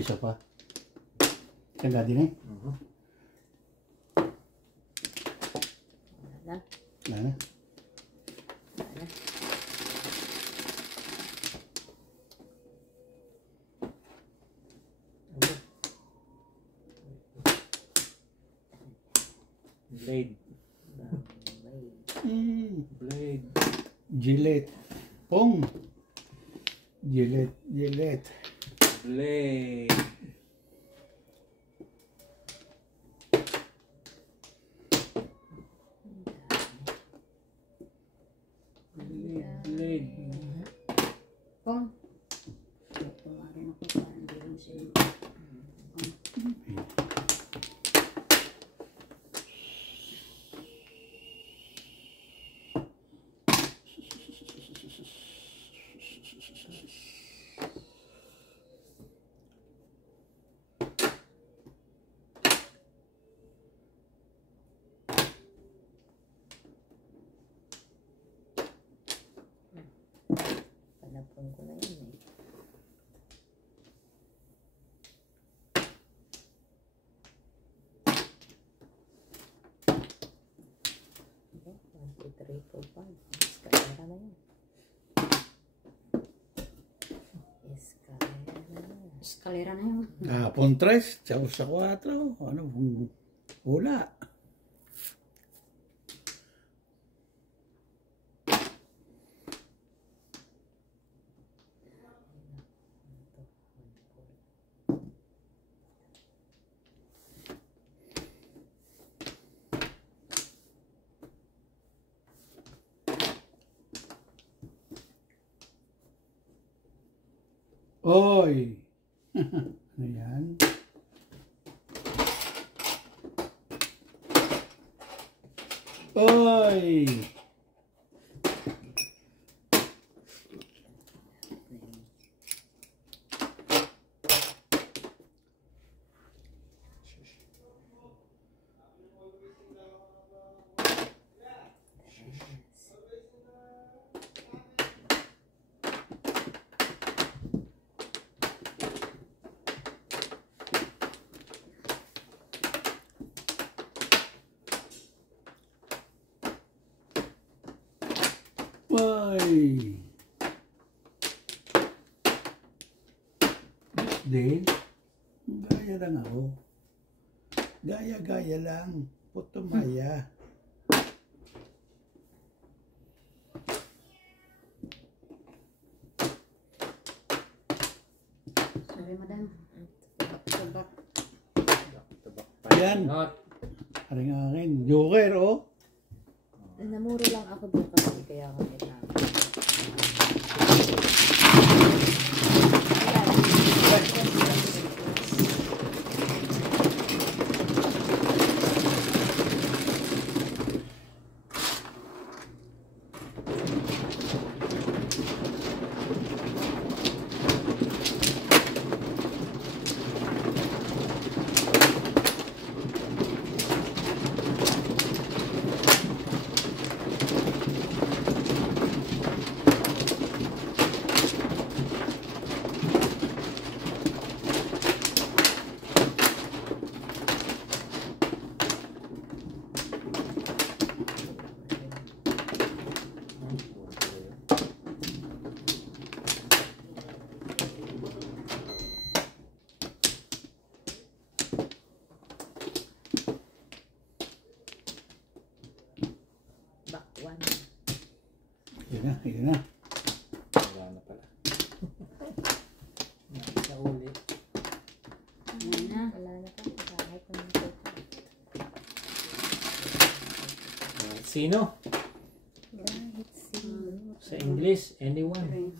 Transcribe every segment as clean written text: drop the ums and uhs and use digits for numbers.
Isa pa. Ganda din eh. Wala. Wala na. Wala. Blade. Blade. Gillette. Pong. Gillette. Blade. Blade. Pong. Tumarin ako para hindi rin sila. Panapon ko na yun eh. Okay, 1, 2, 3, 4, 5. Eskalera na yun. Eskalera na yun. Tapon 3. Tapos sa 4. Ano? Wala. Oy! Ano yan? Oy! Oy! Din, gaya lang ako. Gaya-gaya lang. Putumaya. Sorry, madam. Tubak. Yan. Not. Aring akin. Joker, oh. Namuro lang ako doon kasi kaya ako nila. Bakwan. Yun na. Wala na pala. Sa uli. Wala na pa. Kahit naman ito. Sino? Kahit sino. Sa English, anyone.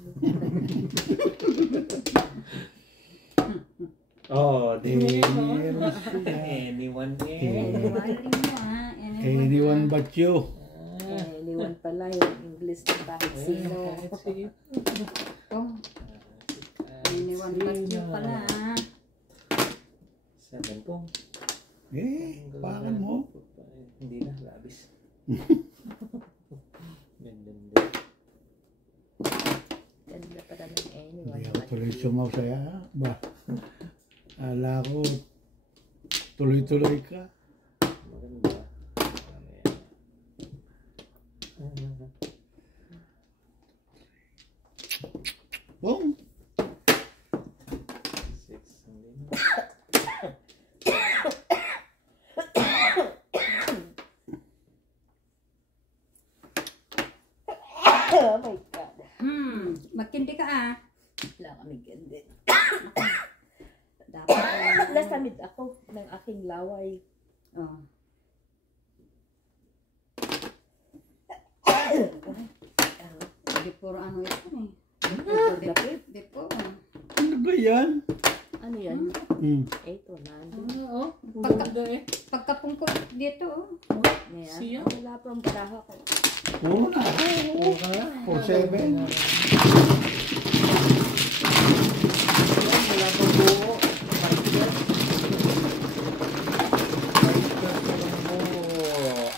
Oh, Meron siya. anyone. Anyone but you. Liwan pala yung English na kahit sino. Oh, iniwan pa niyo pala. 7 pong. Pakan mo. Hindi na, labis. Ganda. Ganda pala ng anyone. Hindi ako tuloy sumaw saya. Ba? Kala ko, tuloy-tuloy ka. Maganda. Boom! 6, hindi na. Oh my God. Magkindi ka ah. Wala kami ganda. Dapat. Nasamid ako ng aking laway. Oh. Before ano ito eh. Before. Ano ba yan? Ano yan? Ito, nandun. Oo, Pagka- ganda eh. Pagkapungkol dito oh. Ngayon, Siya? wala pang baraha ko. Oo na. Oo ka na. 4-7. Wala pang buo. Pagkat. Pagkat ka lang buo.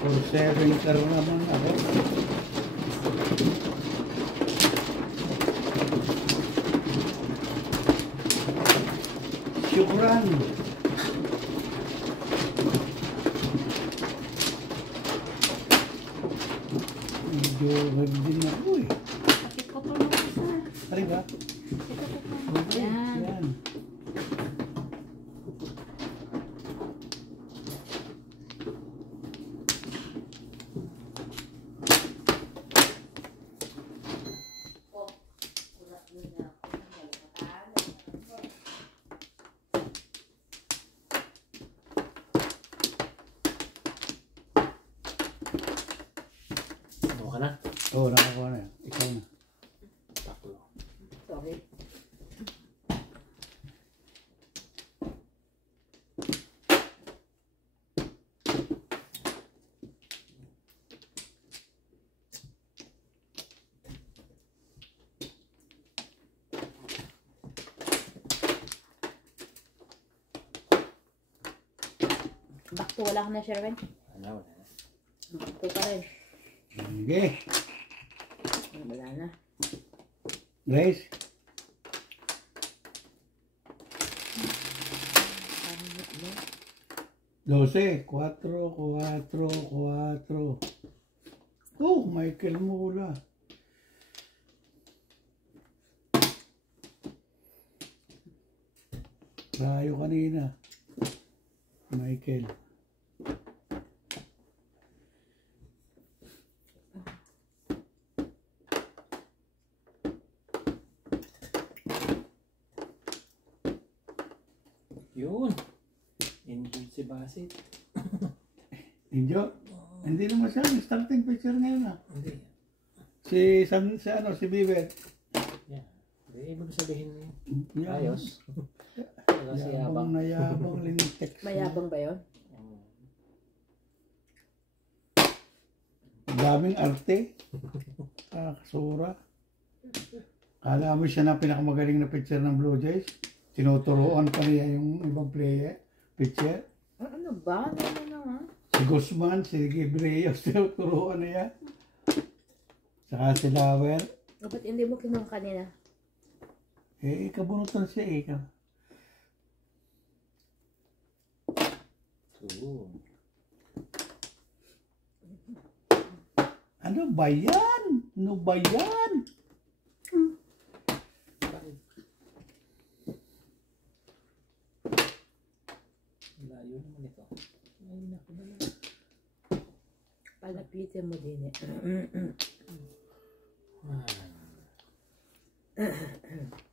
For 7 ka naman ako. Syukran. Medyo wag din ako eh. Sakit ko pa ng isa. Ari ba? Yan. Yan. Ano ka na? Oo, nakakuha na yan. Ikaw na. Tatlo. Sorry. Back to wala ka na, Sherwin. Ano, wala na. Back to pa rin. Sige. Wala na. Guys, Parang ano? 12, 4, 4, 4. Oh, Michael Mula. Tayo kanina. Michael. Yun. Indeed si Basit. Injo, hindi naman siya. Starting pitcher ngayon ah. Hindi. Si Bieber. Yan. Hindi, ibig sabihin Yan. ayos. Kasi Yabang yabang. na yabang lintex. Mayabang ba yun? Daming arte. Kasura. Kala mo siya na pinakamagaling na pitcher ng Blue Jays. Tinuturuan pa niya yung ibang pitcher. Ano ba? Ano na nga? Si Guzman, si Gabriel, tinuturuan niya. Saka si Lauer. Ba't hindi mo kinuha kanina? Eh, kabunutan siya eh. Two. Ano ba yan? Ano ba yan? Layo naman ito. Ay, naku na lang. Palapitin mo din eh.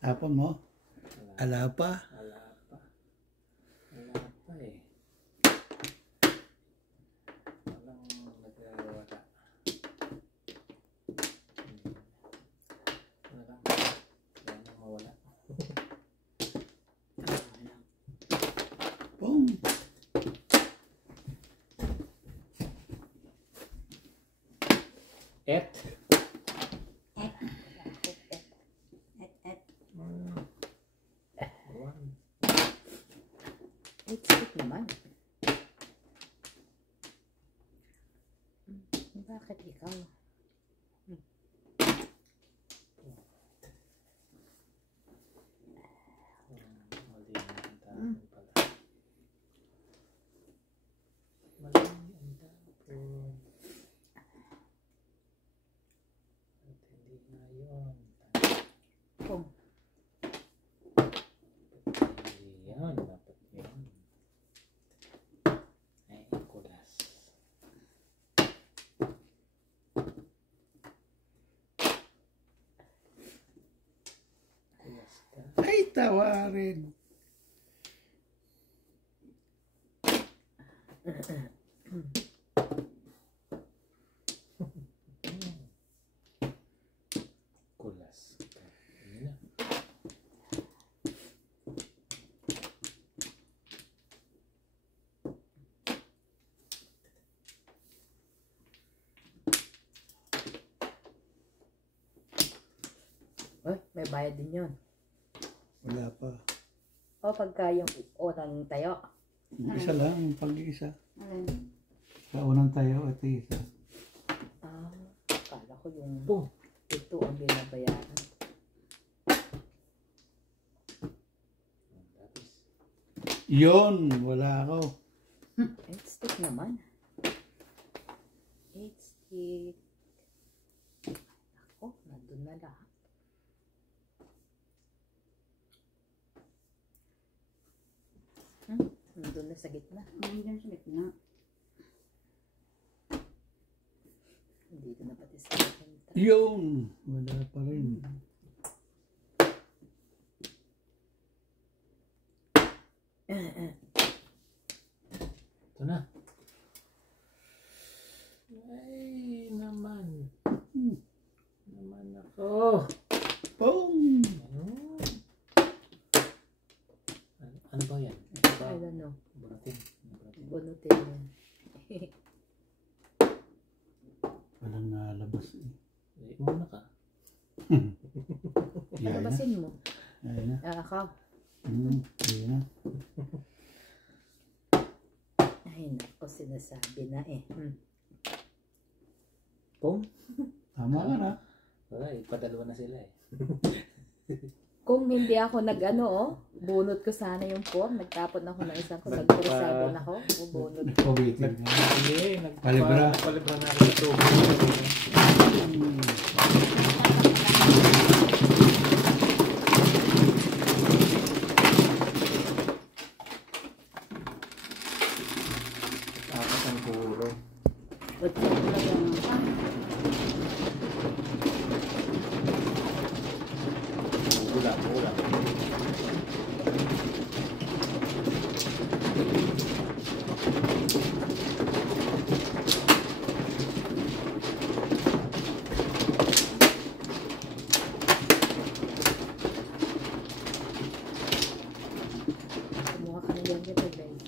Tapon mo? Ala pa. Wala pa. Wala pa eh. Walang nagwawala. Wala. Wala nang mawala. Boom. Et. One. It's stick naman. tawarin. Kulas. Ayun na. Uy, may bayad din yun. Wala pa. O, pagka yung unang tayo. Isa lang, pag-isa. Alin? Sa unang tayo at isa. Ah, akala ko yung Boom. ito ang binabayaran. Tapos. Yun, wala ako. 8 stick naman. 8 stick. Ako, nandun na lahat. Nandun na sa gitna. Nandiyan sa gitna. Dito na pati sa kanta. Yun, wala pa rin. Ito na. Ay, naman. Naman ako. Boom! Ano ba yan? I don't know. Bunutin. Bunutin. Bunutin yan. Walang nalabas eh. Muna ka. Yan na. Palabasin mo. Yan na. Ako. Yan na. Ay, nako, sinasabi na eh. Boom. Tama ka na. Wala, ipadalawa na sila eh. Kung hindi ako bunot ko sana yung form. Nagtapon ako ng isang ko. Nagpursado na ako. Bubunot. Nagpawitin ka. Hindi, Palibra. nagpalibra na ako sa tubig. Apat ang puro. Ba't ka talaga pa? Ulam, ulam. Kumuha ka na yan dito, guys.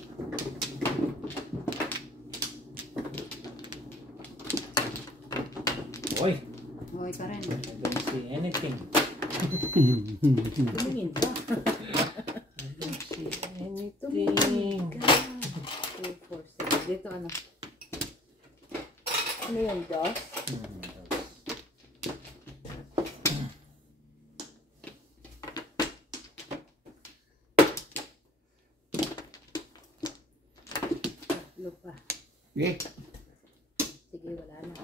Oy, Huwag ka rin. I don't see anything. Tumingin ka. I don't see Tumingin anything. ka. 2, 4, 6. Dito ano? Ano yun, Josh? Tatlo pa. Eh. Sige, wala na.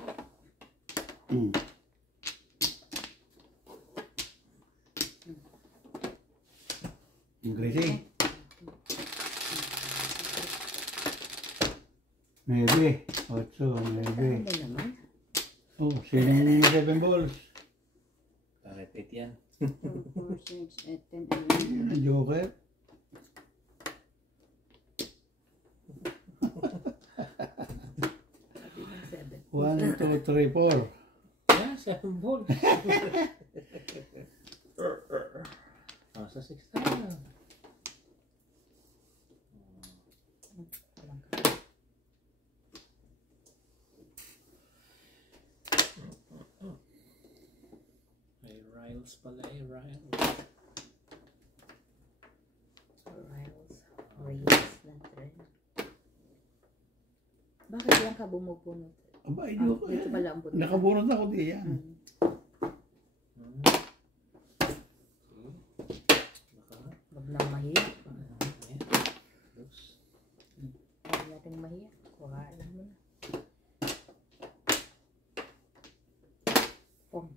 Ingresi. 9, 8, 9. Ano naman? Oh, sino yung 7 balls? Repeat yan. 2, 4, 6, 8, 10, 11. Yan ang joker. Sabi ng 7. 1, 2, 3, 4. Yeah, 7 balls. Sa 6 tayo. Walang ka. May Riles pala eh, Riles. Riles na trend. Bakit yan ka bumupunot? Aba, ayoko. Dito pala ang bunot. Nakabunot ako diyan. Wag nang mahiya. Looks. Huwag natin mahiya. Kuhain mo na. Pong.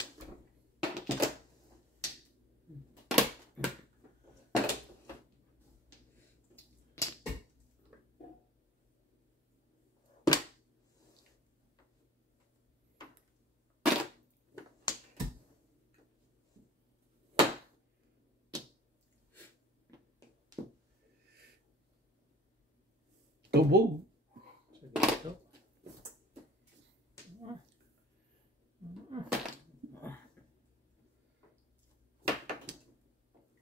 Tubog. So, dito.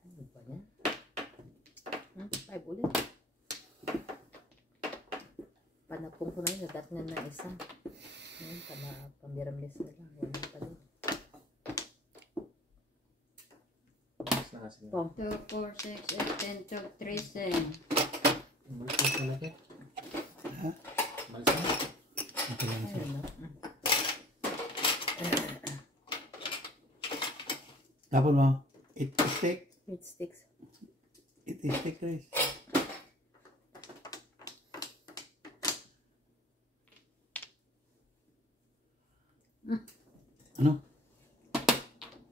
Ano ba yan? 5 ulit. Panapong ko na yun. Nadatnan ng isa. Ngayon, pamiramlis na lang. Wala pa din. Mas na kasi. Pong. 2, 4, 6, 8, 10, 12, 13. Malis na malaki. Ha? Malis na. Ito lang siya. Ayun, no? Tapos mo, it stick. It sticks. It stick, Chris. Ano?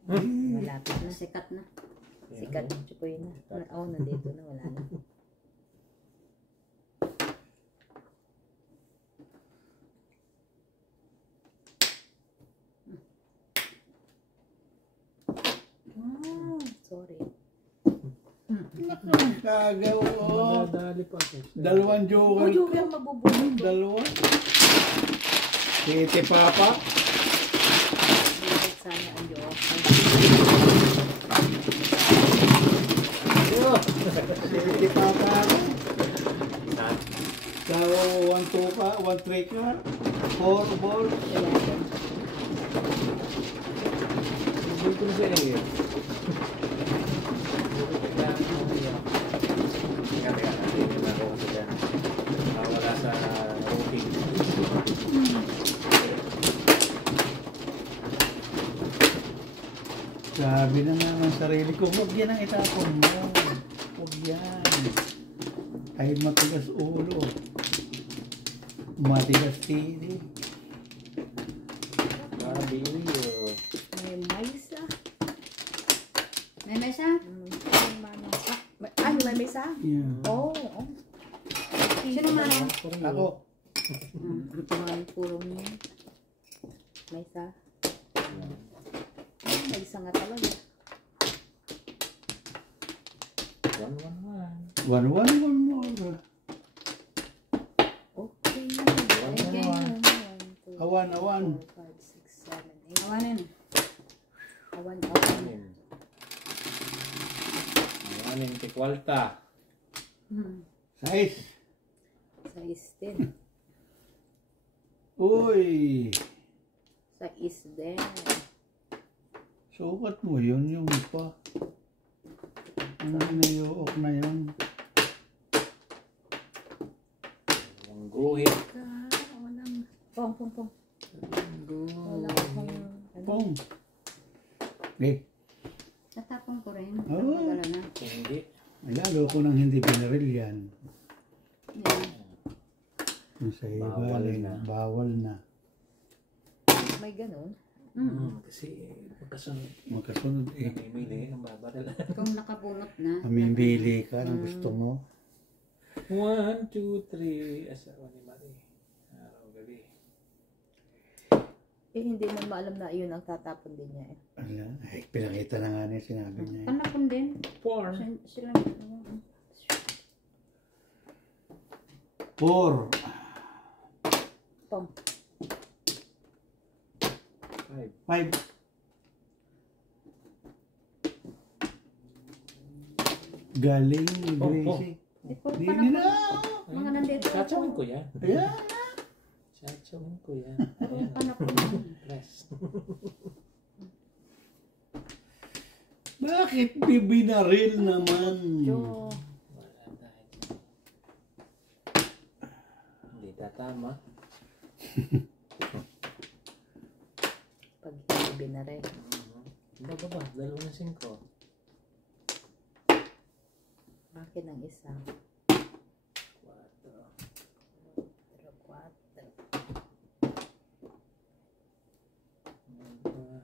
Malapit na. Sikat na. Sikat. Chupoy na. Oo, nandito na. Wala na. Sorry. Kagaw, oh. Madadali pa ako. Dalawang joker. Joke ang mabubulong. Dalawa. Titi Papa. Bakit sana ang joke? Titi Papa. Ah, So, 1-2 ka, 1-3 ka. 4 ball. hindi ko na siya eh. Wala sa routine. Sabi na nga ng sarili ko, huwag yan ang itapon mo. Huwag yan. Kahit matigas ulo. Matigas tili. Grabe yun. May maysa. May mesa? May manok. Ay, may maysa? Yeah. Oo. Oh. Sino man? Ako. Ito nga yung purong niya. Maysa. Ay, may isa nga talaga. 1-1-1. 1-1 more. Okay. Okay. Awan, awan. 4, 5, 6, 7, 8. Awanin. Awan. Awanin, tikwalta. Size. Size din. Uy. Size din. Sukat mo yun yung pa. Ano niyuok na yun? Ang guhit. Walang. Pong. Wala akong. Ano? Pong. Okay. Tatapon ko rin. Oo. Magala na. Hindi. Lalo ko nang hindi pinaril yan. Yan. Yung sa Bawal iba, na. bawal na. May ganun. Kasi magkasunod. Magkasunod eh. Namimili ang babaril. Kung nakabunot na. Mamimili ka ng gusto mo. 1, 2, 3. Asawa ni Marie. Araw gabi. Eh, hindi mo maalam na yun ang tatapon din niya eh. Ala, ay, pinakita na nga niya, sinabi niya. Panapon din. 4. Sila. 4. Pong. 5. 5. Galing, Gracie. Ikaw Di panapon. na. Mga nandito. Satsawin ko yan. Ayan. Satsawin ko yan. Puro panapon. Press. Bakit bibinaril naman? Jo. Wala tayo. Hindi tatama. Pag hindi binaril. Baba. 2 na 5. Akin ang isa. 4. 4.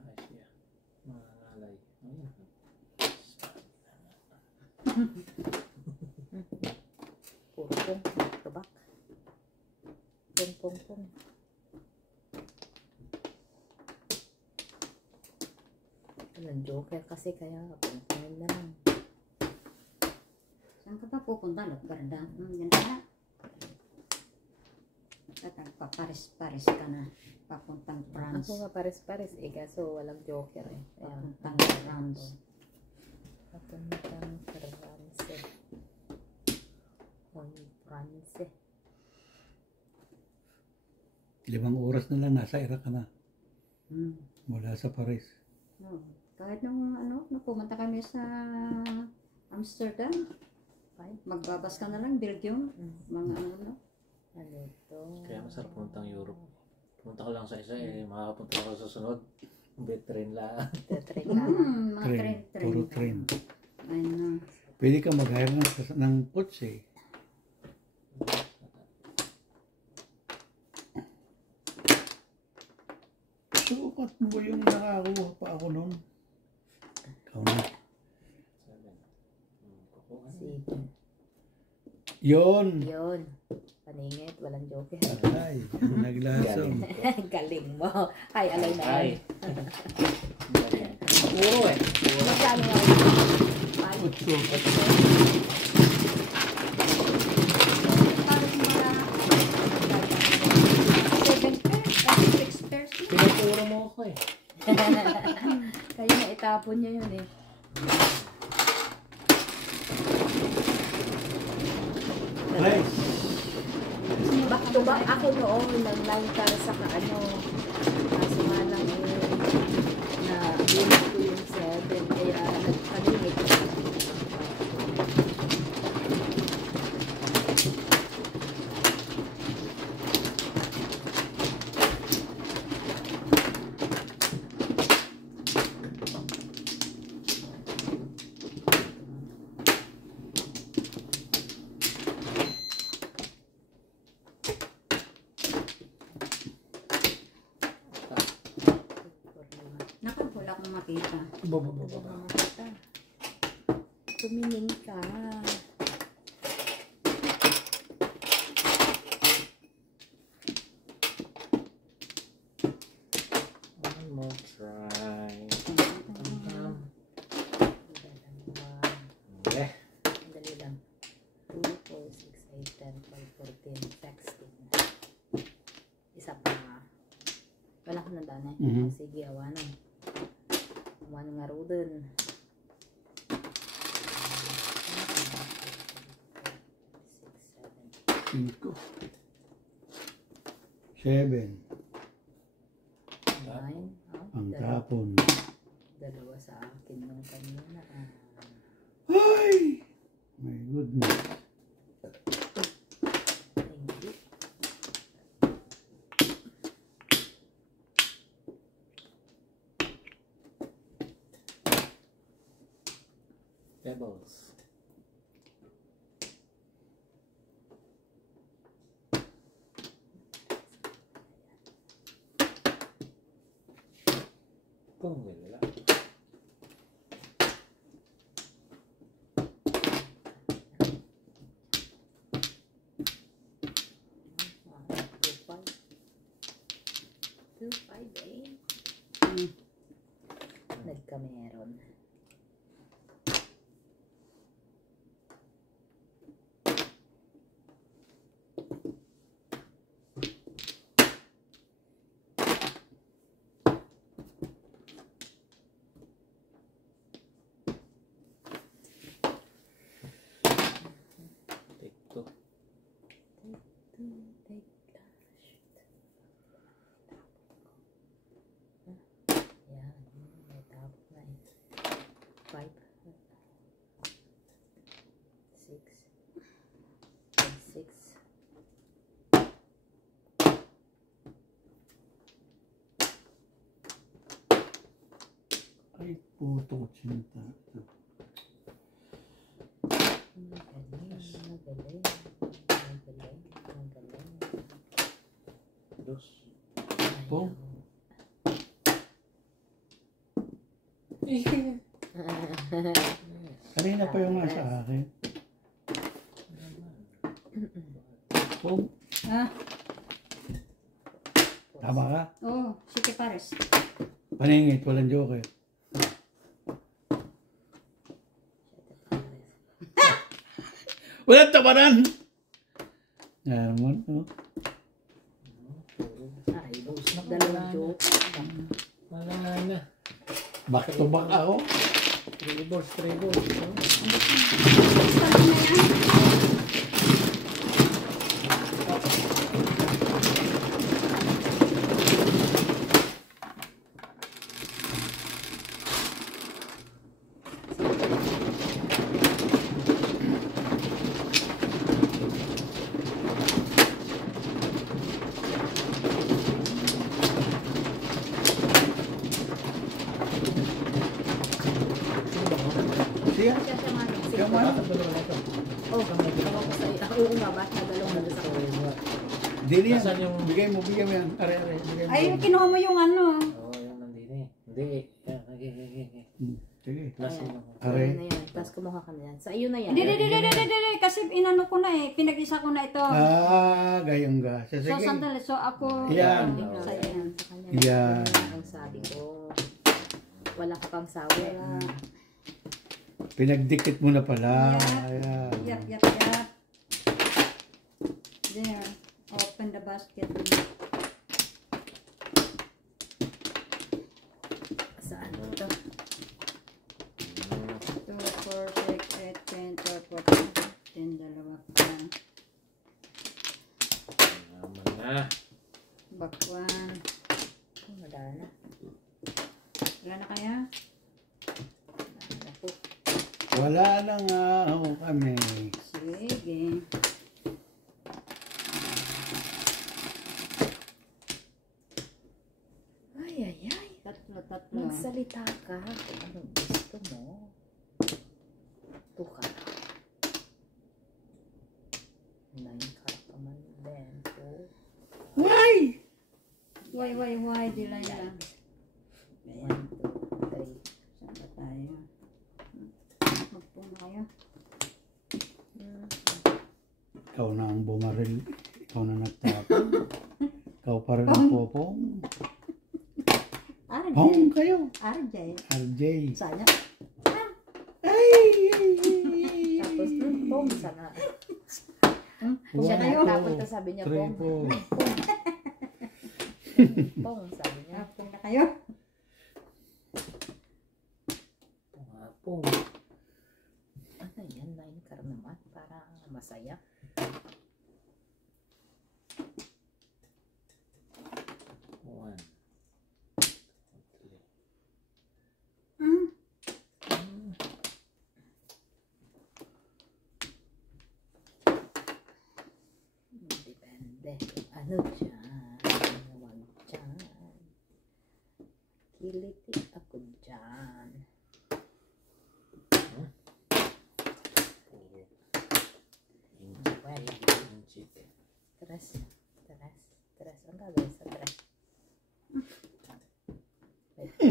Asya. Mga ngalay. Ayan. Puro pong. Tabak. Pong. Anong joker kasi kaya pong na lang. Saan ka pa pupunta? Garda. Yan na. At nagpapares-pares ka na. Papuntang France. Ako nga pares-pares eh, kaso walang joker eh. Ayan. Papuntang France. Papuntang France. Hoy, France. 5 oras na lang nasa Iraq ka na. Hmm. Mula sa Paris. No. Kahit nung pumunta kami sa Amsterdam, magbabas ka na lang, Belgium, mga ano. Ano ito? Kaya masarap pumunta ng Europe. Pumunta ko lang sa isa eh, makakapunta ko sa susunod. Bet train lang. Tetry lang. Mga Train. Puro train. Ayun na. Pwede ka mag-hire ng coach eh. Sukat mo yung nakakuha pa ako noon. Ikaw na. 7. Kukuha. Sige. Yun. Yun. Paningit, walang joker. Ay, naglasong. Galing mo. Ay, alay na Ay. yan. Puro eh. Puro. Magkano nga? Utso. Parang mga 6 pairs. Pinapuro mo ako eh. Kaya na itapon niya yun eh. Nice. Back to back ako noon ng 9 para sa kaano. Kaso nga lang eh, na binit ko yung 7 kaya nagpalimit. Naku, wala akong makita. Tumingin ka. One more try. Okay. Dali lang. 2, 4, 6, 8, 10, 12, 14, 16. Isa pa nga. Wala ko na daan eh. Mhm. Sige, awanan. Awanan nga ro dun. 5. 7. 9. Ang tapon. Dalawa sa akin nung kanina. Ay! My goodness. Hindi. Pebbles. Kung wala. Nagkameron. Take 2. Yan, may tapos na eh. 5, 6, 6. Ay, puto chinta. Magaling. Dos. Po? Kanina pa yung nasa akin. Po? Ah, Tama ka? oh, sige pares. Paningit, walang joker. Walang tabanan! Naman, oh. Dalawang joke. Wala na. Back to back ako. 3 balls, 3 balls. Basta na yan. Siya. Siya siya man. Sige. Siya man. Oh, ako ko sa'yo. Oo nga, ba't nadalong na sa akin? Dili yan. Nasaan yung- Bigay mo yan. Are. Bigay mo. Ay, kinuha mo yung ano. Oo, yung nandini. Hindi. Yan, okay. Sige. Nasaan yung... Are. Ayun na yan. Tapos kumuha ka na yan. Sa iyo na yan. Hindi. Kasi inano ko na eh. Pinag-isa ko na ito. Gayong ga. So, Sige. sandali. So, ako. Yan. Sa yan. Sa kanya. Yan. Ang sabi ko. Wala ka pang sawi. Pinagdikit mo na pala. Ayan. Yap. There. Open the basket. Saan ito? 2, 4, 6, 8, 10, 12, 14, 15, dalawa pa. Naman na. Bakwan. Wala na. Wala na kaya? Wala na po. Wala na nga ako kami. Sige. Ay. Tatlo. Magsalita ka kung anong gusto mo. Ito ka. 9 ka pa man din. Why? Why, Delilah? 1, 2, 3. Saan ba tayo? Magpuno kayo. Ikaw na ang bumaril. Ikaw na nagtapon. Ikaw pa rin ang popong. RJ. Pong kayo. RJ. RJ. Saya. Ay! Tapos, pong, sana. Siya na One, yung two, napunta, sabi niya, three, pong. four. Pong, sabi niya. Pong na kayo. Pungapong. Ano yan, 9 ka naman. Parang masaya. One. Depende kung ano dyan. Huwag dyan. Kiliti ako dyan. Well, Tres. Ang gagawin sa tres.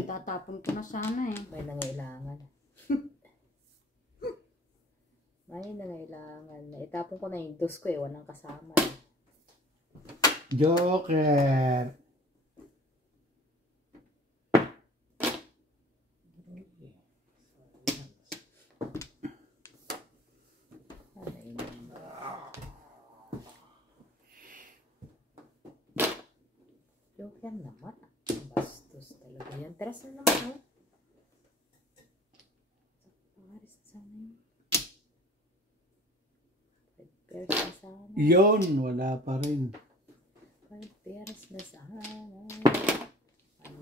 Tatapon ko na sana eh. May nangailangan. May nangailangan. Itapon ko na yung dos ko eh. Walang kasama. Joker. Ano yun? Joker naman. Bastos talaga yan. Tres na naman oh. Paris na sana yun. 5 pairs na sana. Yun, wala pa rin. 5 pairs na sana.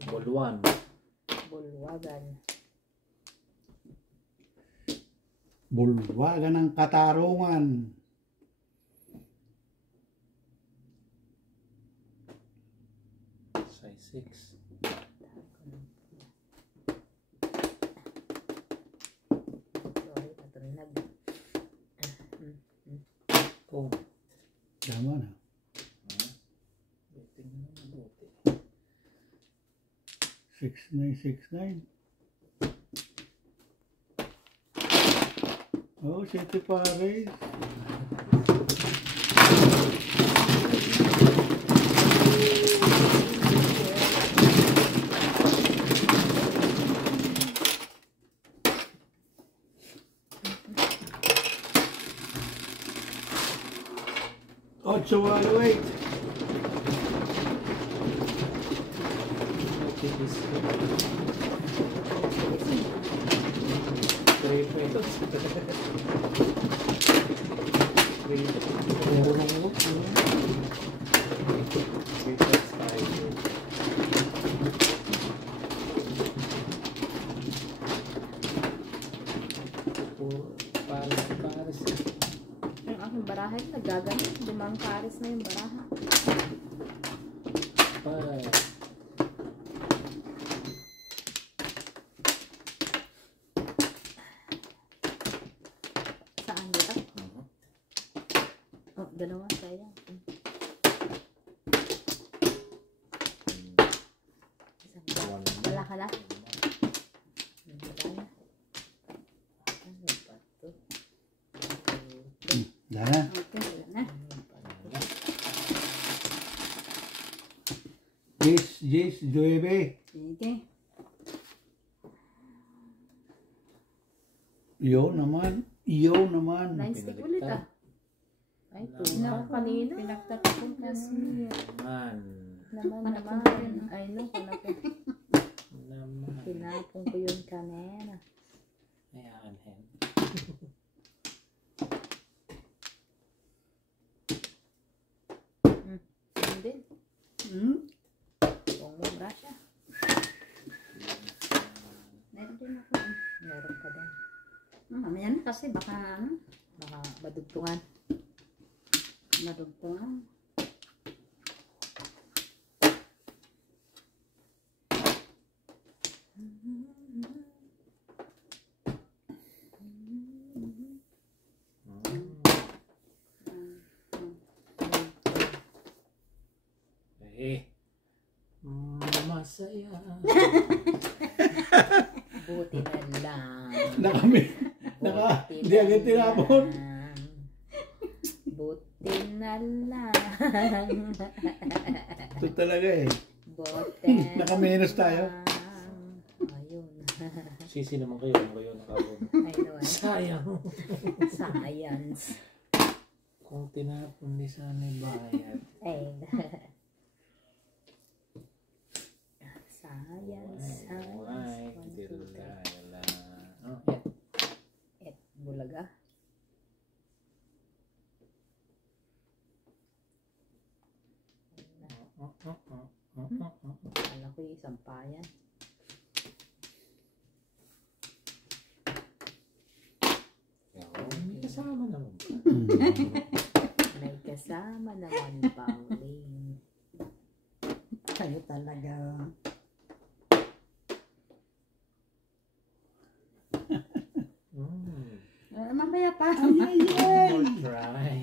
Bulwan. Bulwagan. Bulwagan ng katarungan. Size 6. Sorry, natunag. Pung. Tama na. Tingnan mo mabuti. 6969. Oh, City Paris. Ocho, wait. Tipis ko. 3 pesos. 3 plus 5. Pares. Yung aking baraha, nagagano. 5 pares na yung baraha. 5. Saan dito? Oh, 2, sayang. Wala ka na? Wala na. Ano ba ito? Dana. Okay, wala na. Jis, Joebe. Sige. Iyo naman. 9 stick ulit ah. Ay, No. 2 na kanina. Pinagtatapon ka Yes, niya. Naman. Naman. Ay, no, panapin. Naman. Pinapon ko yun kanina. Ayan, hen. Hindi. Hmm? Kung mura siya. Meron din ako. Meron ka din. Mamaya na kasi baka ano, Baka madugtungan. madugtungan. Eh. Masaya. Buti na lang. Hindi agad tinapon. Buti na lang. Ito talaga eh. Buti Nakamenos tayo. lang. Ayun. Sisi naman kayo. Ano kayo nakabog? I know eh. Sayang. Science. Kung tinapon ni sana bayad. Ay. Science. Alright. Science. Dirala. Oh, Et bulaga. Kala ko yung sampayan. May kasama naman. May kasama naman Pauline. Kayo talaga. Mamaya pa. More try.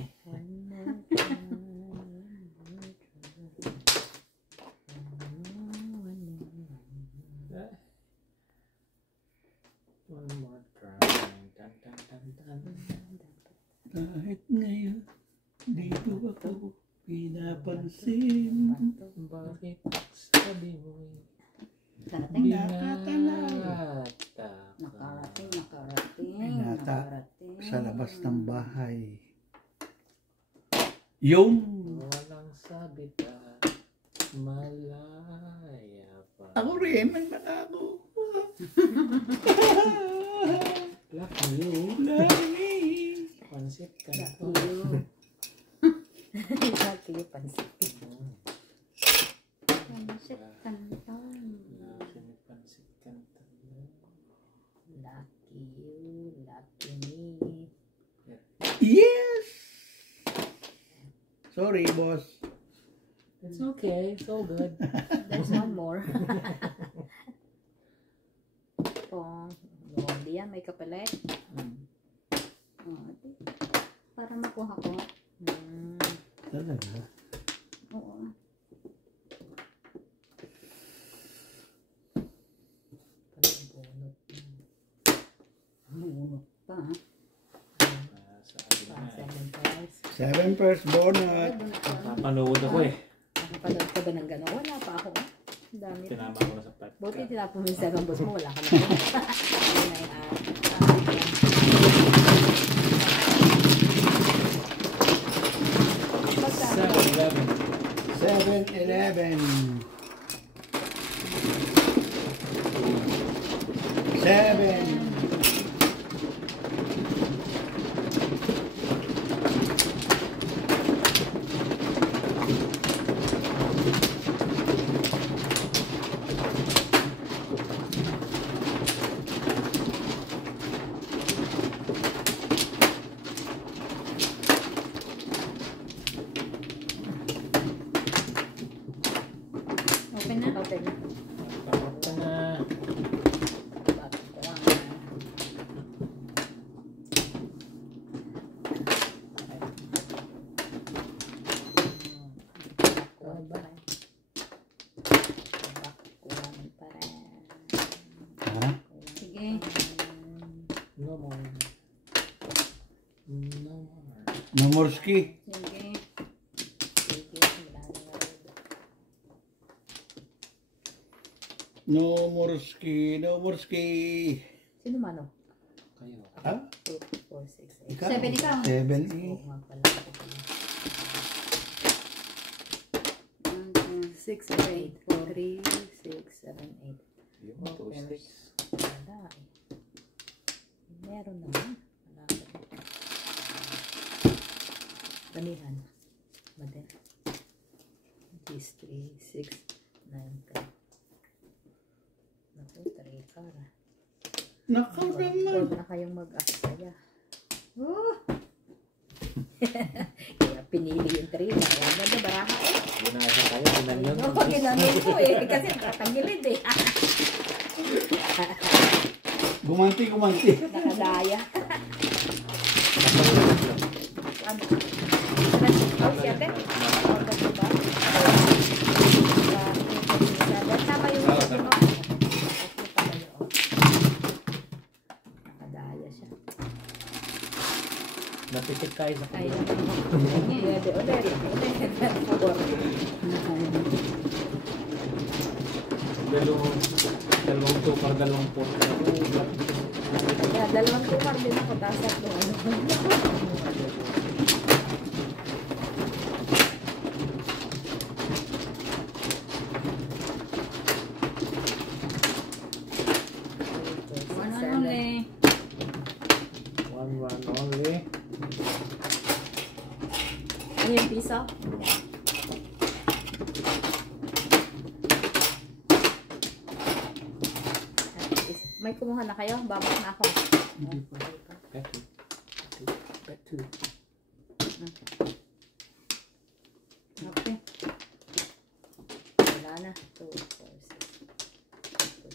One more try. Dun, dun, dun, dun. Kahit ngayon, dito ako pinapansin. Bakit sabi mo'y Nakarating. binata Nakarating. Binata. Nakarating. Sa labas ng bahay. Yung walang sabita, malaya pa. ako rin, may mata ako. Lucky you. Lagi. Pansit ka na Lucky to. you. Lucky you, pansit. Pansit kantang. Pansit ka na to. Lucky you, lucky me. Yes! Sorry, boss. It's okay. It's all good. There's one more. Pong. Hindi yan, may kapalit. Oh, para makuha ko. Talaga? Oo. Panabunot. Bunot pa. Ha? Sa akin na nga eh. 7 pairs. 7 pairs Ay, bonus. bunot pa. Napanood ako eh. Nakapanood ka ba ng gano'n? Wala pa ako. Ang dami. Tinama ko na sa pet. Buti tinapon mo yung 7 boss mo. Wala ka na. Ayun ay Magkano? 7-11. 7-11. No more. No more. No more ski. Sige. Sige, wala na nga rin. No more ski. No more ski. Sino mano? Kayo. Ha? 2, 4, 6, 8. Ikaw? 7 ikaw. 7 Oo eh. nga pala. Ako pala. 6, 8, 3, 6, 7, 8. Yung 2 sticks. Wala eh. Meron naman. Wala ka rin. Damihan. Made. These 3, 6, 9, 10. Naku, 3 kara. Nakaraman. Huwag na kayong mag-aksaya. Oh, Kaya pinili yung 3 na. Huwag na baraha eh. Ginasa tayo. Ginanyan. Oo, ginamit ko eh. Kasi nakatangilid eh. Gumanti, gumanti. Nakadaya. Ano? Oh, siyete? Oh, ba't ba? Tama yung sabi mo. Nakadaya siya. Napikit tayo sa Ay, kulo. pwede ulit. Ulit. Dalawang tukar, dalawang pot. Kaya dalawang tumar din ako. Tasat mo. one only. One only. Ano yung piso? May kumuha na kayo? Babak na ako. Hindi pa. Betu. Betu. Okay. Wala na. 2, 4, 6,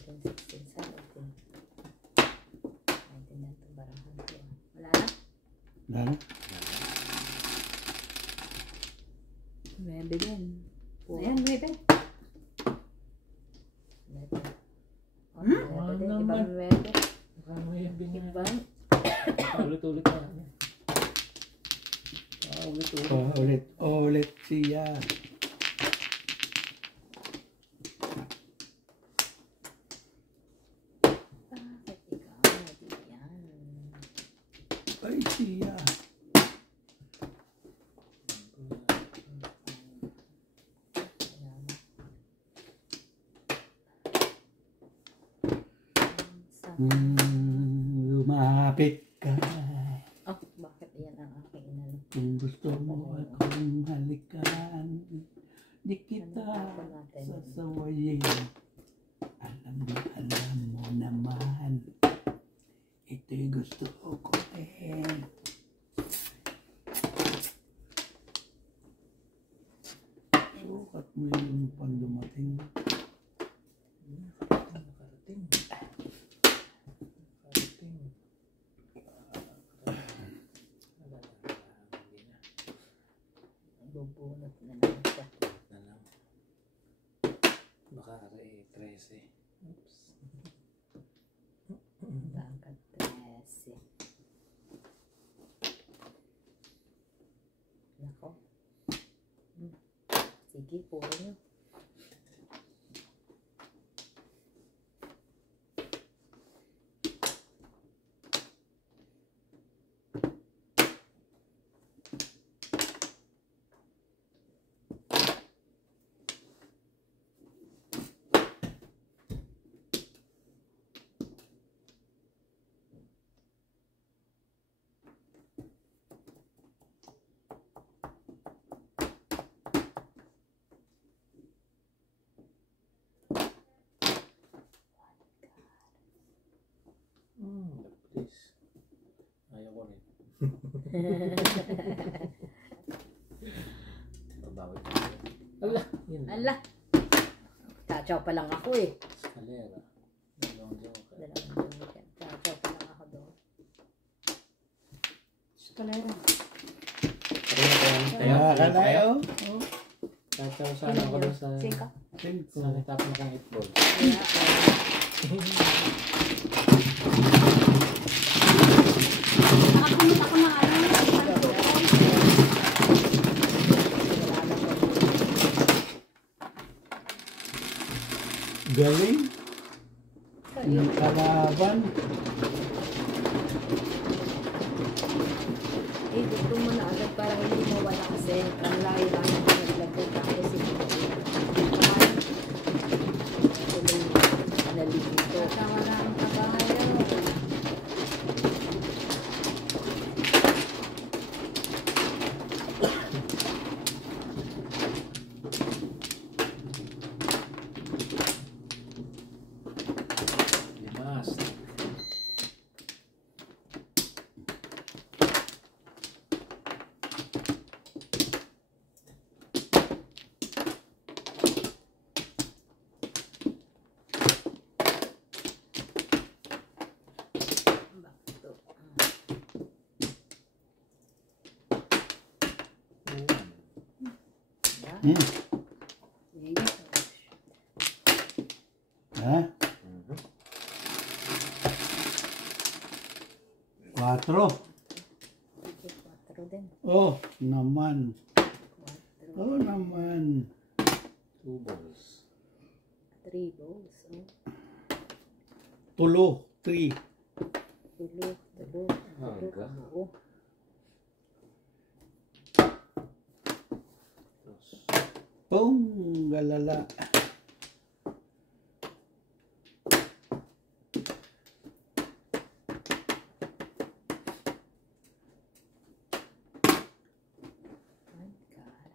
14, 16, 17. 19 na ito. Barahan ko. Wala na? Wala na. 9 din. Ayan, 9. Wala Ibang naman. 9. Ano yung binigay? Ibang. Ulit-ulit na. Ulit-ulit. Ulit siya. Bakit ikaw? Hindi yan. Ay siya. Lumapit ka. Oh, bakit yan ang aking inano? Kung gusto mo akong halikan, di kita sasawayin. Alam mo naman, ito'y gusto ko eh. Sukat mo yung pandumating. Nakarating. Bubunot na lang siya. Na lang. Baka 13. Oops. Bakit 13? Nako. Sige, puro nyo. Please. Ayaw ko rin. Babawi ko. Ala! Yun. Ala! Chachaw pa lang ako eh. Escalera. Dalawang joker. Dalawang joker. Chachaw pa lang ako doon. Escalera. Nakakalayo. Chachaw sana ako doon sa... Singka. Sa natap na kang 8 ball. Kaya, Galing ng kalaban. Eh, gusto mo na agad para hindi mawala kasi ang layo-layo na naglagay tapos ito nalilito. Wala ang kabayo. Limas. Bakto. Hmm. Sige. Ha? 4. Sige, 4 din. Oh, naman. 4. Oh, naman. 2 balls. 3 balls. Oh. Tulo. 3. Tulo. Aga. Oo. Dos. Boom. Galala. My God.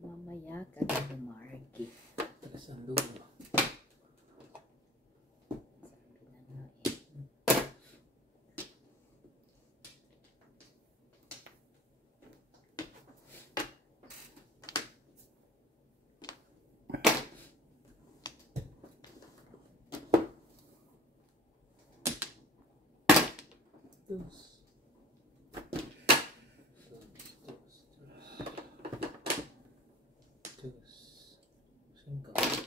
Mamaya ka na lumargi. Tres ang dulo. Sabi na nga eh. Dos. Dos. 5. 9 balls.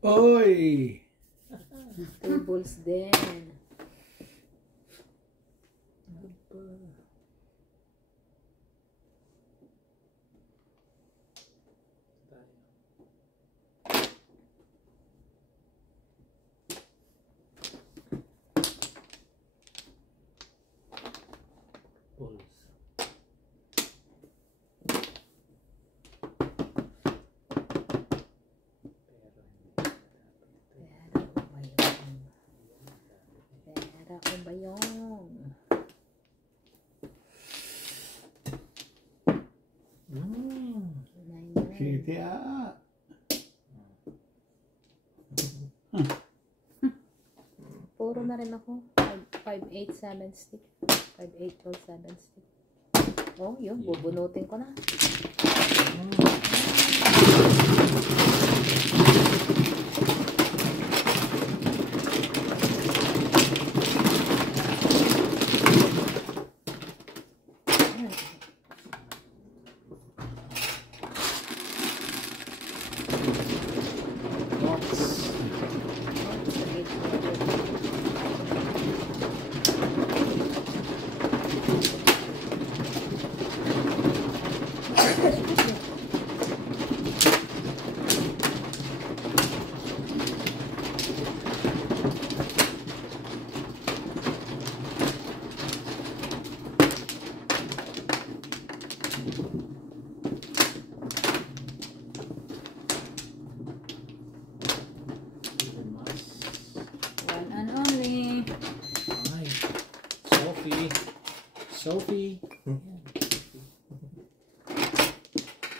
Oy! 2 balls din. Balls. Pera o bayong? Mm. 9. City ah. Puro na rin ako. 5, 8, 7 stick. 5, 8 or 7 stick. Oh, yun. Bubunutin ko na. Limas. One and only. Ay. Sophie. Sophie.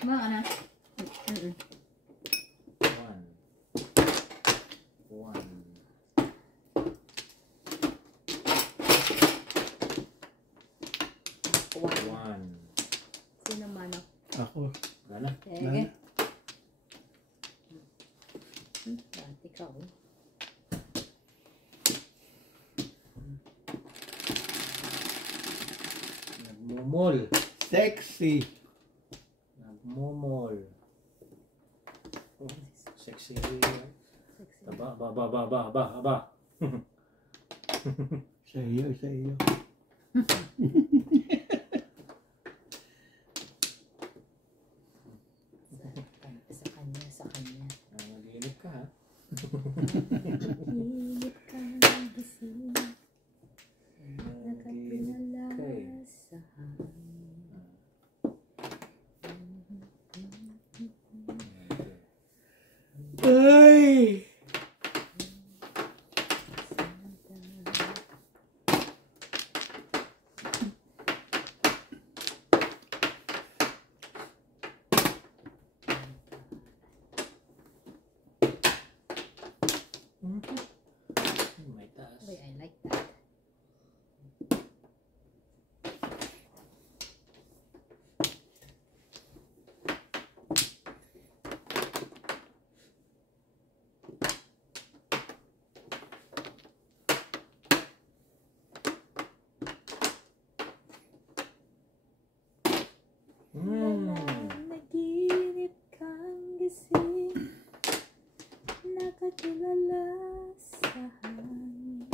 Mga ano? One. One. One. Sino man ako? Ako. Gana. Sige. Dati ka oh. Sexy. Nagmumol. Oh, sexy. Sexy. Aba. Sa iyo, sa iyo. Sa kanya. Naginip ka ha? Inip ka gising. Nakatinala sa hangin. Ay! May taas. Uy, I like that. Naginip kang gising, nakatulala sa hangin.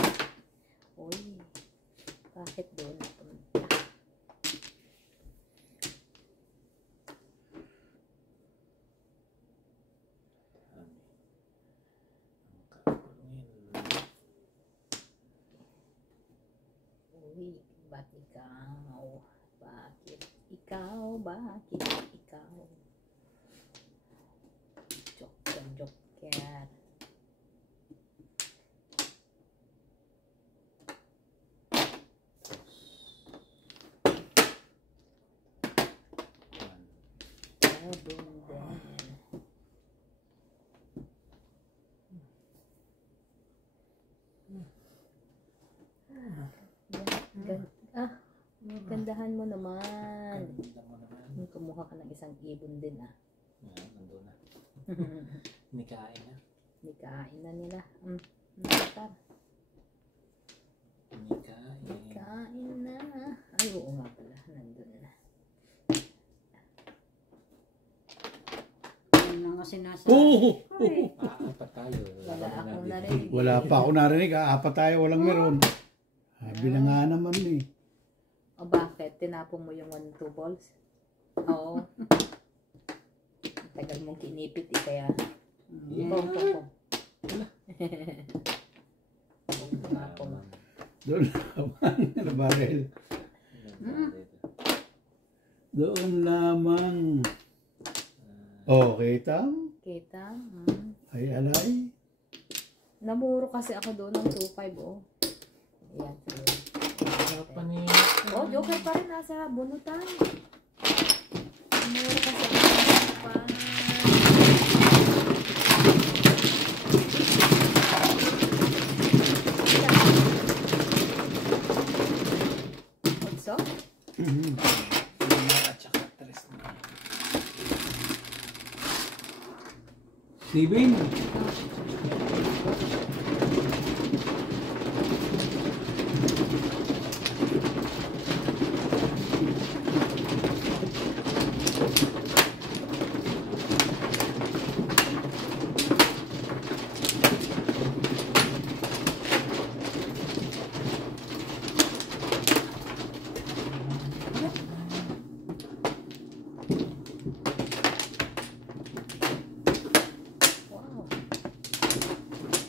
Uy, bakit doon napunta? Uy, ba't ikaw? Bakit ikaw? Bakit ikaw? Joker, joker. Gandahan mo naman. Ganda mo naman. Kumuha ka ng isang ibon din ah. Yan, nandun na. Nikain na. Nikain na nila. Nakakar. Nikain. Nikain na. Ay, oo nga pala. Nandun na. Yun lang kasi nasa... Oh! Ay, Apat tayo. wala akong narinig. Wala pa ako narinig. Apat tayo, walang meron. Sabi na nga naman eh. O bakit? Tinapon mo yung 1-2 balls? Oo. Tagal mong kinipit eh, kaya... Pong. Tinapon mo. Doon lamang. Ano ba rin? Doon lamang. Oh, kita? Kita? Ay, alay. Namuro kasi ako doon ng 2-5 oh. Ayan. Sarap pa ni... Oh, joker pa rin nasa bunutan. Namuro kasi ako ng 2-5. Otso? At saka tres na. Steven? Wow.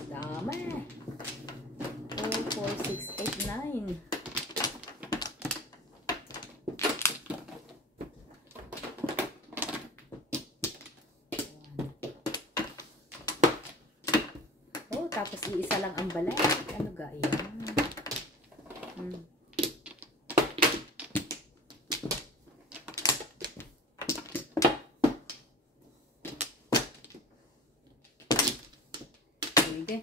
Dami. 4, 4, 6, 8, 9. Oh, tapos iisa lang ang balay. Ano ga yan? Sige.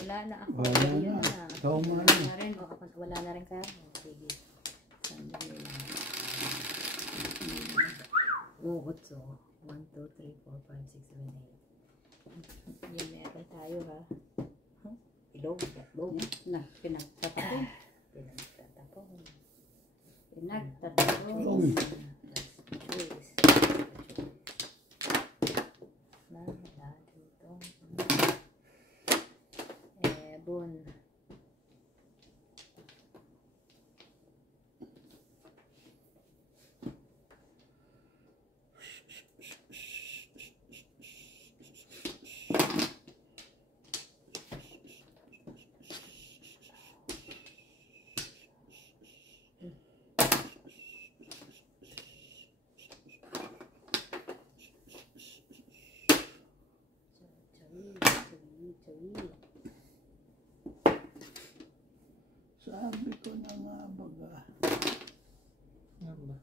Wala na ako. Wala na. Yun Ikaw man. Wala na rin. Oh, wala na rin ka? Oh, sige. Sandali lang. Oh, 8. 1, 2, 3, 4, 5, 6, 7, 8. Yan, meron tayo ha. Ilog, ilog. Na, pinagtatapon. Pinagtatapon. Pinagtatalo. Uy. Choice. Wala dito. Ebon. Chawi. Sabi ko na nga baga. Ano ba?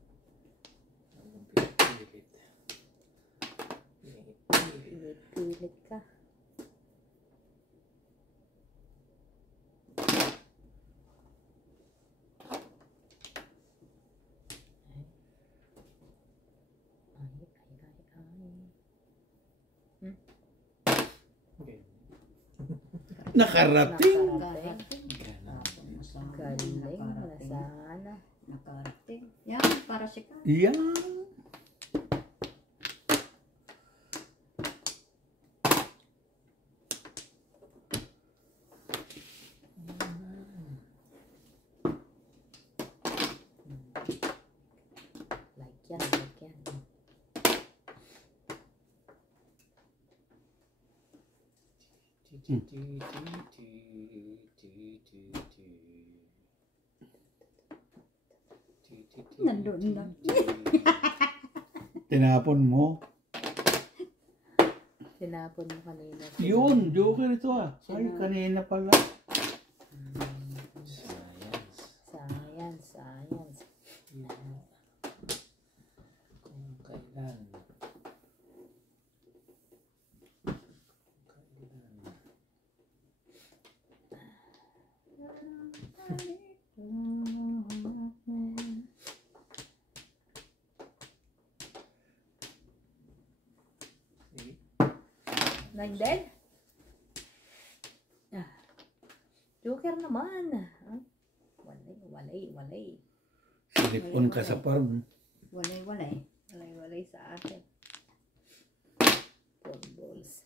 Anong pinipilit? Pinipilit. Pilit ka. Okay. Nakarating. Nakarating. Galing. Nakarating. Nasana. Nakarating. Yan, para si Ka. Yan. Like yan. Nandun na. Tinapon mo. Tinapon mo kanina. Yun, joker ito ah. Ay, kanina pala. Science. Kung kailan. Like that? Joker naman. Walay. Silipon ka sa farm. Walay. Walay sa akin. 4 balls.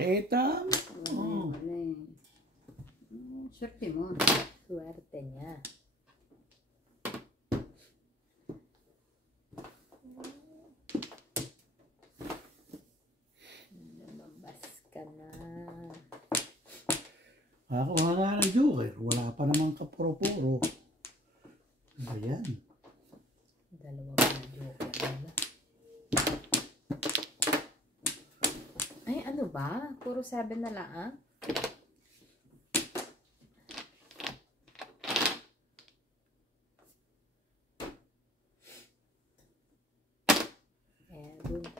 Etam. Walay. Swerte mo. Suwerte niya. Lumabas ka na. Ako nga ng joker. Wala pa namang kapuro-puro. Ayan. Dalawa pa na joker nila. Ay, ano ba? Puro 7 na lang, ah?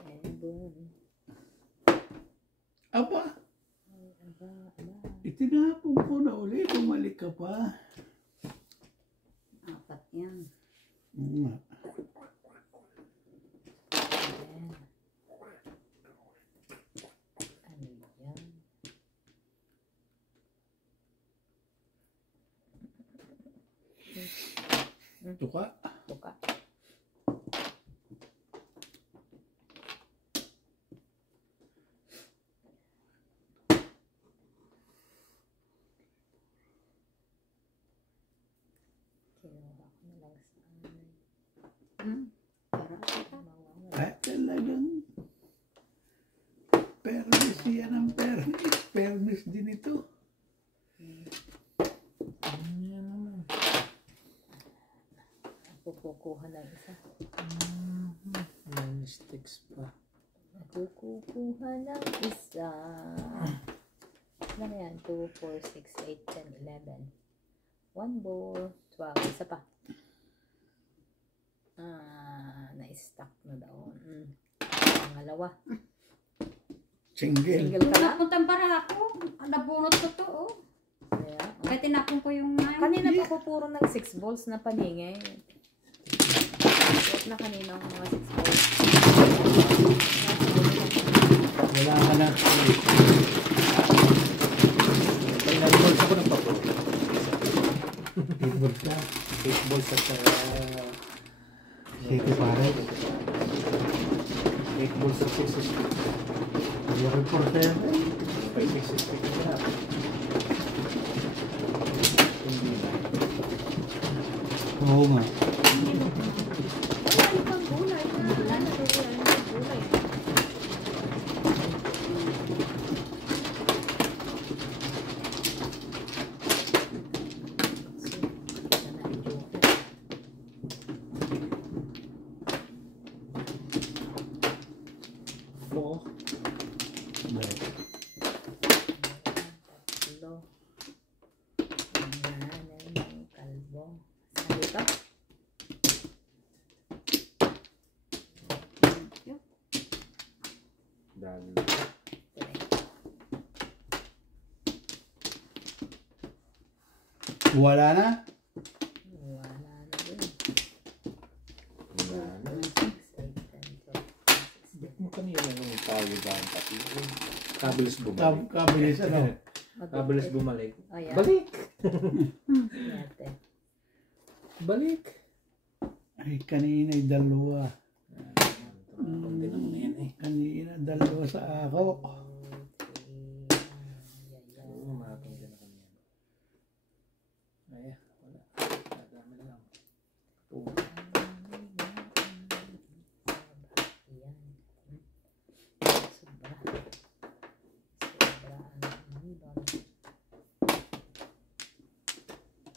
Ebon. Aba, Aba. itinapon ko na ulit. Bumalik ka pa. 4 yan. Oo nga. Ayan. Ano yan? Ito ka. Tuka. Kinuha ko na lang sa Para si Ka. mawawala. Ay, talagang permis yan ang permis. Permis din ito. Yan naman. Ako kukuha ng isa. May mistakes pa. Ako kukuha ng isa. Ano yan? 2, 4, 6, 8, 10, 11. 1 ball. 12. Isa pa. Na-stuck na daw. Pangalawa. Single. Single ka lang? Napuntang para ako. Nabunot ko to, oh. Kaya, Kaya tinapon ko yung 9. kanina pa ko puro ng 6 balls na paningay. Wait na kanina ang mga 6 balls. Wala ka na. balls ako nagpa-pro. 8 balls ka. 8 balls at City pare. 8 balls at 6 is Laki for 7. 5 6 is 50 na. Hindi na. Oo nga. Wala ibang gulay na. Wala na ibang gulay. Oo. Tatlo. Ayan, ang kalbo. Saan dito? Dami. Wala na? Wala na din. Wala na. 6, 8, 10, 12, 16. Ba't mo kanina nung tayo ba ang pati? Kabilis bumalik. Kabilis ano? Kabilis bumalik. Ayan. Balik! Yate. Balik! Ay, kanina 2. Hindi naman yan eh. Kanina 2 sa ako. Oo, makatong din ako niyan. Ay, wala. Dami na lang. Oo. Ayan. Sobra. Sobra ang ibon.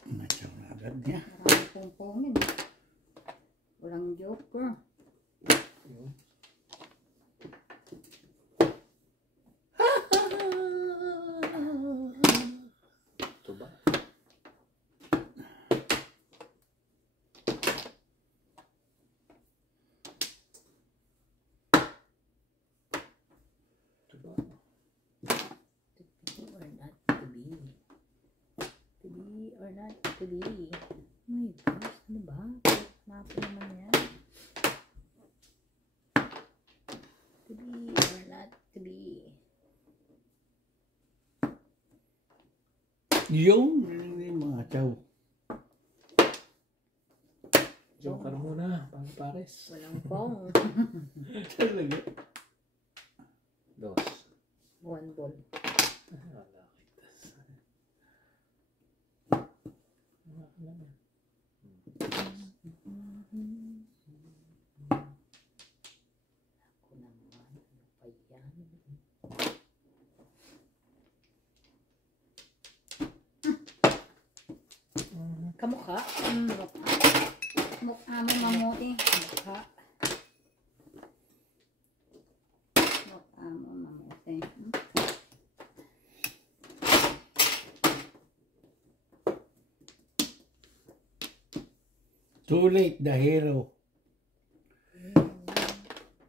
Matyaw na agad niya. Maraming pongpongin. Walang joker. Yun. Ito ba? Ito ba? To be or not to be. To be or not to be. Oh my gosh, ano ba? Mapa naman yan. To be or not to be. Yung hindi matyaw. Joker muna. Pang pares. Walang pong. Talaga. Dos. One ball. Wala kitas. Wala ka naman. Ako naman. Ano pa yan? Kamukha? Mukha mo mamuti. Kamukha. Mukha mo mamuti. Too late, the hero.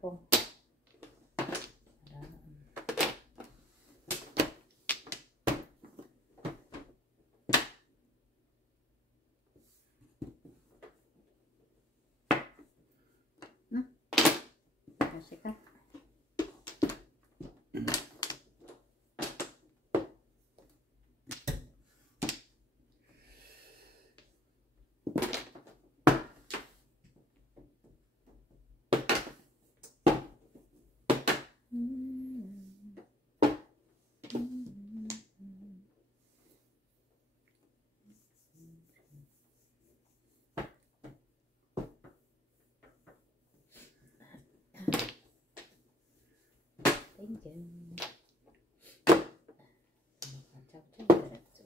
Pong. Kasi ka. Thank you. Chop, diretso.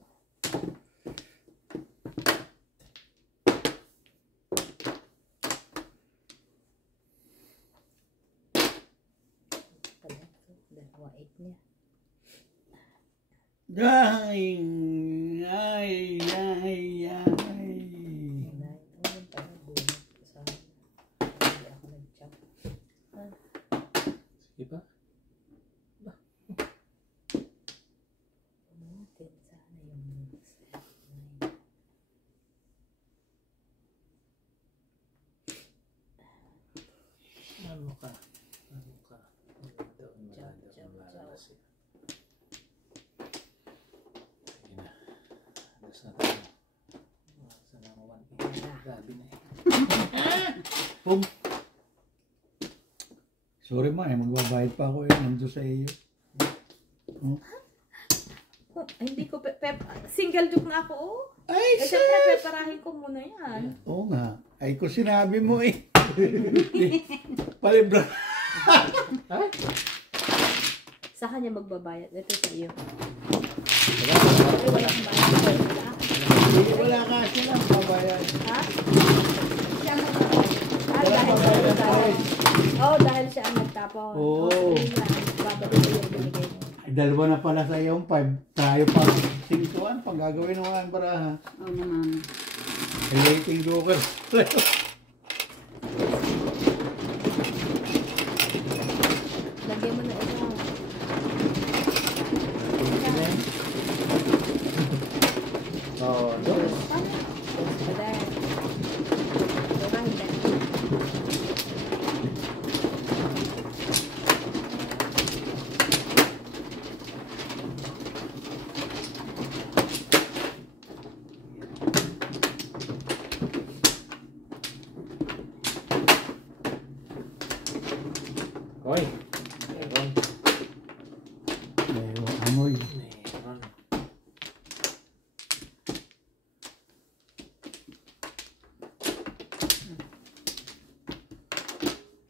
Dalawa 8 niya. Ay, ay, ay, ay. Wala ito. Yung parang bunot ko sa hindi ako nag-chop. Sige pa. Natin sana yung 9. Ano ka? Ano ka? Wala daw. Wala daw. Chop, chop, Wala chop. daw. Sige na. Sabi na eh. Pum. Sorry ma, magbabayad pa ako nandun sa iyo. Oh, ay, hindi ko, single joke na ako, oh. Ay, Eh, syempre, preparahin ko muna yan. Oo nga. Ay, kung sinabi mo eh. Palibra. Sa kanya magbabayad. Ito sa iyo. Wala. Ay, wala kang bayad. Wala ka sila babayad. Ha? Siya magbabayad. Ah, Wala dahil kang siya bayad. oh, dahil siya ang nagtapon. Oo. Okay lang. Babalik ko yung binigay mo. Dalawa na pala sa iyong 5. Tayo pa 5-1. Pag gagawin ng mga baraha. Oo naman. Relating joker. Lagyan mo na ito. Oh, dos. Adan. Diba, hindi. Hoy. Meron. Mayroong amoy. Meron.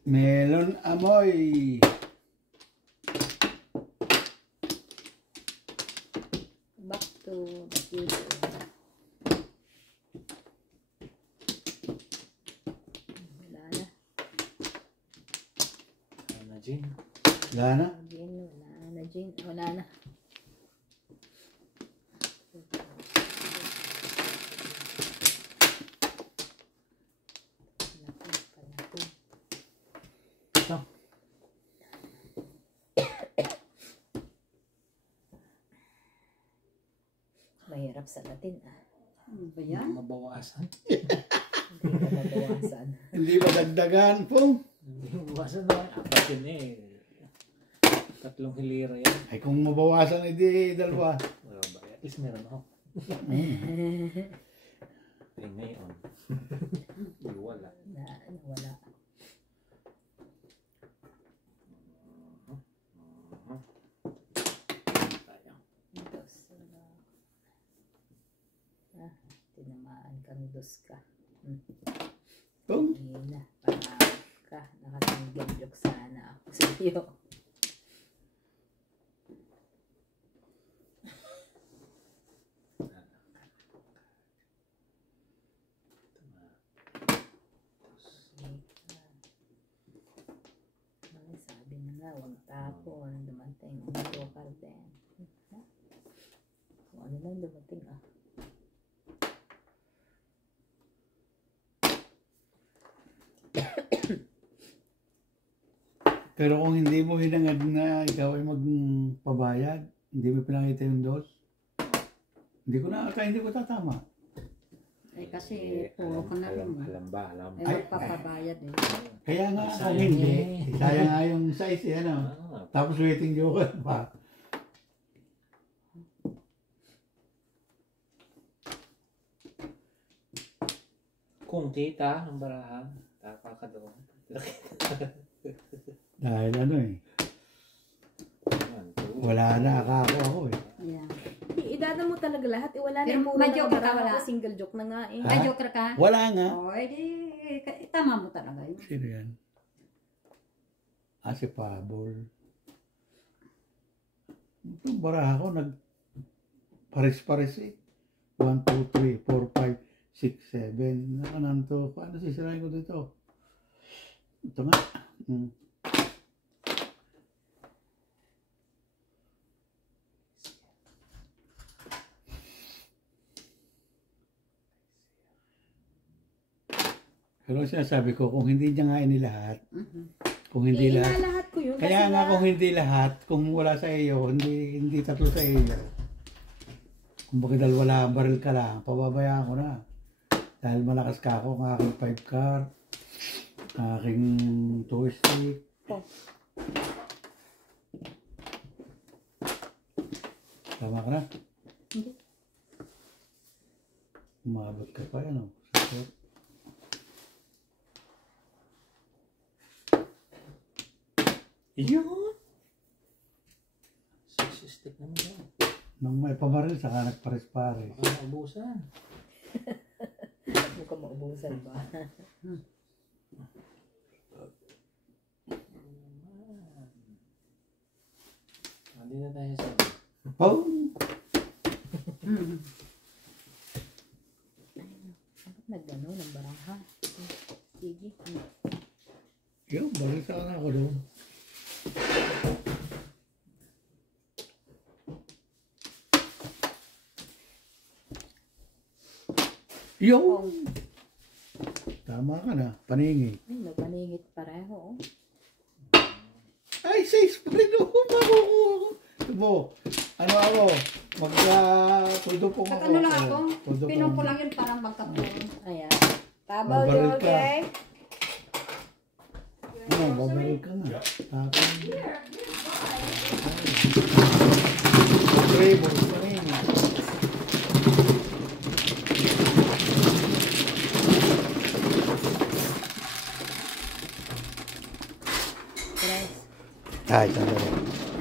Melon amoy. Back to the future. Wala na. Ano, Jin? Wala na. Jin, wala na. Jin, wala na. Ito. Mahirap sa Latin, ah. Ano ba yan? Mabawasan. Hindi ko mabawasan. Hindi madagdagan po. Hindi mabawasan naman. Apat yun eh. 3 hilira yan. Ay kung mabawasan, hindi dalawa. Wala ba? At least meron ako. Eh ngayon. Hindi wala. Wala. Tayo. Dos. Tinamaan kang dos ka. Pum. Hindi na. Parang ka. Nakatinggil joke sana ako sa iyo. Ay, sabi na nga, huwag tapon. Dumating. Ang joker din. Kung ano lang dumating, ah. Pero kung hindi mo hinangad na ikaw ay magpabayad, hindi mo pinakita yung dos, hindi ko tatama. Eh kasi puro ka na rin. Alam ba? Alam. Eh magpapabayad eh. Kaya nga kung Sayang hindi, eh. sayang nga yung size eh, ano. Ah, Tapos waiting joker pa. kung kita ang barahan, tapa ka doon. Dahil ano eh, 1, 2. wala na ako eh. Yeah. Idada mo talaga lahat. Wala na Pero yung puro may na joker ka, kabara wala? ko. Single joke na nga eh. Ha? Ay, joker ka? Wala nga. O, edi, tama mo talaga yun. Sino yan? Si Pabol. Itong baraha ko, pares-pares eh. 1, 2, 3, 4, 5, 6, 7. Nakananto. Paano sisirain ko dito? Ito nga. Pero sinasabi ko, kung hindi niya nga inilahat, kung hindi lahat, Lahat ko yun. kaya kasi nga kung hindi lahat, kung wala sa iyo, hindi tatlo sa iyo. Kung bakit dahil wala ang baril ka lang, pababayaan ko na. Dahil malakas ka ako, ang aking 5 car, ang aking 2 stick. Oh. Tama ka na? Hindi. Umabot ka pa yan, oh. Yun! Sexy stick naman yan. Nung may pabaril, saka nagpares-pares. Baka maubusan. Mukhang maubusan ba? Hindi na tayo sa... Oh! Bakit nagano ng baraha? Sige. Yun, balik sana ako doon. Yun! Tama ka na, paningin. Ay, napaningit pareho. Oh. Ay, 6 pa rin ako. Tubo. Ano ako? Magka-tudupong ako. Ano lang ako, Tudupong. pinupo lang yun para magkatulong. Ayan. Tabaw Mabaril daw, ka. okay? Ano, babaril ka nga. Tapos. Okay, boss, paningin. Tres. Ay, sandali.